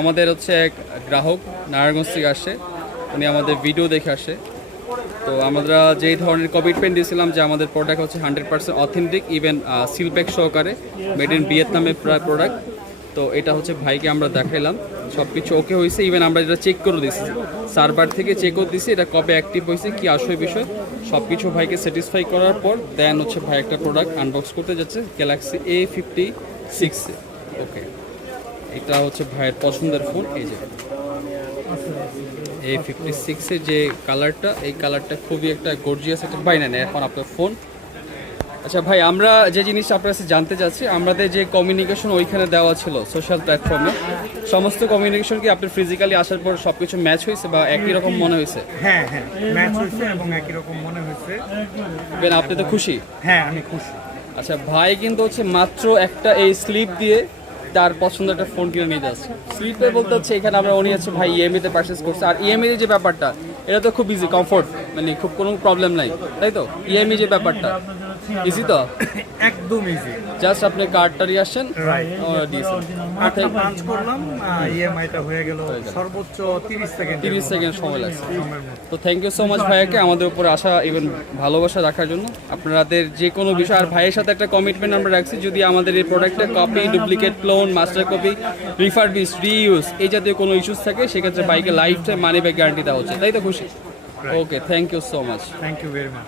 আমাদের হচ্ছে এক গ্রাহক নারায়ণগঞ্জ থেকে আসে, উনি আমাদের ভিডিও দেখে আসে। তো আমরা যেই ধরনের কমিটমেন্ট দিয়েছিলাম যে আমাদের প্রোডাক্ট হচ্ছে 100% অথেন্টিক, ইভেন সিলপ্যাক সহকারে মেড ইন ভিয়েতনামের প্রোডাক্ট। তো এটা হচ্ছে ভাইকে আমরা দেখাইলাম, সব কিছু ওকে হয়েছে। ইভেন আমরা যেটা চেক করে দিয়েছি, সার্ভার থেকে চেক করে দিয়েছি এটা কবে অ্যাক্টিভ হয়েছে, কী আসল বিষয় সব কিছু ভাইকে স্যাটিসফাই করার পর দেন হচ্ছে ভাই একটা প্রোডাক্ট আনবক্স করতে যাচ্ছে, গ্যালাক্সি A56। ওকে, এটা হচ্ছে ভাইয়ের পছন্দের ফোন। এই যে A56 যে কালারটা, এই কালারটা খুবই একটা গর্জিয়াস একটা ভাই নেন এখন আপনার ফোন। আচ্ছা ভাই, আমরা যে জিনিসটা আপনার কাছে জানতে চাচ্ছি, আমাদের যে কমিউনিকেশন ওইখানে দেওয়া ছিল সোশ্যাল প্ল্যাটফর্মে, সমস্ত কমিউনিকেশন কি আপনার ফিজিক্যালি আসার পর সব কিছু ম্যাচ হয়েছে বা একই রকম মনে হয়েছে? হ্যাঁ হ্যাঁ, ম্যাচ হয়েছে এবং একই রকম মনে হয়েছে। আপনি তো খুশি? হ্যাঁ, আমি খুশি। আচ্ছা ভাই কিন্তু হচ্ছে মাত্র একটা এই স্লিপ দিয়ে তার পছন্দের একটা ফোন কিনে নিয়ে যাচ্ছে। স্লিপে বলতে হচ্ছে এখানে আমরা উনি হচ্ছে ভাই ইএমআইতে পারচেস করছে, আর ইএমআই যে ব্যাপারটা এটা তো খুব ইজি, কমফোর্ট, মানে খুব কোনো প্রবলেম নাই, তাই তো? ইএমআই যে ব্যাপারটা ইজি তো? একদম ইজি, জাস্ট আপনি কার্ডটা নিয়ে আসছেন, রাইট, দিয়েছেন, কার্ডটা পাঞ্চ করলাম, ইএমআইটা হয়ে গেল সর্বোচ্চ 30 সেকেন্ড সময় লাগছে। সময়ের মধ্যে। তো থ্যাংক ইউ সো মাচ ভাইয়াকে আমাদের উপরে আশা ইভেন ভালোবাসা রাখার জন্য। আপনাদের যে কোনো বিষয়, আর ভাইয়ের সাথে একটা কমিটমেন্ট আমরা রাখছি, যদি আমাদের এই প্রোডাক্টের copy, duplicate clone, master copy, refurbish, reuse এই জাতীয় কোনো ইস্যুস থাকে, সেক্ষেত্রে বাইকে life time money back guarantee দেওয়া হচ্ছে, তাই তো? খুশি? Okay, thank you so much. Thank you very much.